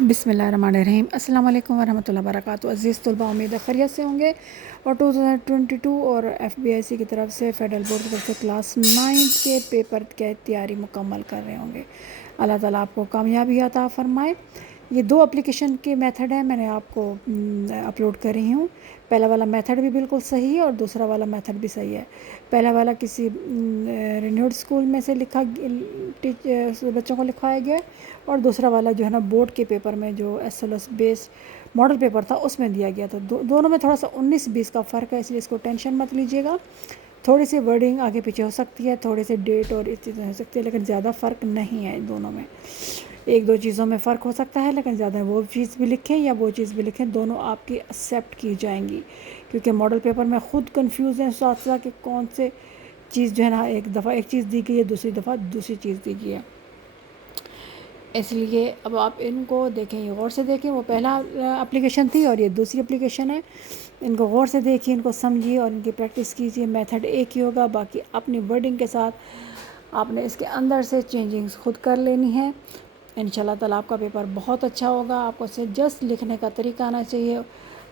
بسم اللہ الرحمن الرحیم۔ السلام علیکم ورحمۃ اللہ وبرکاتہ۔ عزیز طلباء، امید ہے خیریت سے ہوں گے اور 2022 اور FBIC کی طرف سے فیڈرل بورڈ کی طرف سے کلاس 9 کے پیپر کی تیاری مکمل کر رہے ہوں گے۔ اللہ تعالیٰ آپ کو کامیابی عطا فرمائے۔ یہ 2 اپلیکیشن کے میتھڈ ہیں، میں نے آپ کو اپلوڈ کر رہی ہوں۔ پہلا والا میتھڈ بھی بالکل صحیح ہے اور دوسرا والا میتھڈ بھی صحیح ہے۔ پہلا والا کسی رینیوڈ اسکول میں سے بچوں کو لکھوایا گیا اور دوسرا والا جو ہے نا بورڈ کے پیپر میں جو SLS بیس ماڈل پیپر تھا اس میں دیا گیا تھا۔ دونوں میں تھوڑا سا 19-20 کا فرق ہے، اس لیے اس کو ٹینشن مت لیجیے گا۔ تھوڑی سی ورڈنگ آگے پیچھے ہو سکتی ہے، تھوڑی سی ڈیٹ اور اس چیزیں ہو سکتی ہے، لیکن زیادہ فرق نہیں ہے دونوں میں۔ 1-2 چیزوں میں فرق ہو سکتا ہے، لیکن زیادہ وہ چیز بھی لکھیں یا وہ چیز بھی لکھیں، دونوں آپ کی ایکسیپٹ کی جائیں گی، کیونکہ ماڈل پیپر میں خود کنفیوز ہیں اساتذہ کہ کون سے چیز جو ہے نا ایک دفعہ ایک چیز دی گئی ہے، دوسری دفعہ دوسری چیز دی گئی ہے۔ اس لیے اب آپ ان کو دیکھیں، یہ غور سے دیکھیں، وہ پہلا اپلیکیشن تھی اور یہ دوسری اپلیکیشن ہے۔ ان کو غور سے دیکھیے، ان کو سمجھیے اور ان کی پریکٹس کیجیے۔ میتھڈ ایک ہی ہوگا، باقی اپنی ورڈنگ کے ساتھ آپ نے اس کے اندر سے چینجنگز خود کر لینی ہے۔ انشاءاللہ تعالیٰ آپ کا پیپر بہت اچھا ہوگا۔ آپ کو صرف جسٹ لکھنے کا طریقہ آنا چاہیے،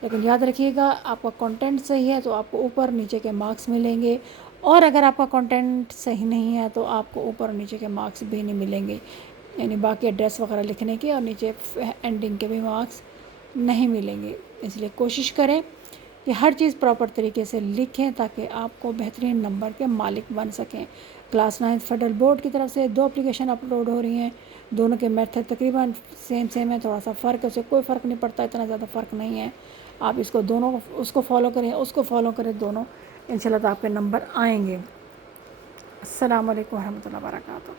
لیکن یاد رکھیے گا آپ کا کنٹینٹ صحیح ہے تو آپ کو اوپر نیچے کے مارکس ملیں گے، اور اگر آپ کا کنٹینٹ صحیح نہیں ہے تو آپ کو اوپر اور نیچے کے مارکس بھی نہیں ملیں گے، یعنی باقی ایڈریس وغیرہ لکھنے کے اور نیچے اینڈنگ کے بھی مارکس نہیں ملیں گے۔ اس لیے کوشش کریں کہ ہر چیز پراپر طریقے سے لکھیں تاکہ آپ کو بہترین نمبر کے مالک بن سکیں۔ کلاس 9 فیڈرل بورڈ کی طرف سے 2 اپلیکیشن اپلوڈ ہو رہی ہیں، دونوں کے میتھڈ تقریباً سیم ہے، تھوڑا سا فرق ہے، اس سے کوئی فرق نہیں پڑتا، اتنا زیادہ فرق نہیں ہے۔ آپ اس کو دونوں اس کو فالو کریں، اس کو فالو کریں، دونوں انشاءاللہ تو آپ کے نمبر آئیں گے۔ السلام علیکم ورحمۃ اللہ وبرکاتہ۔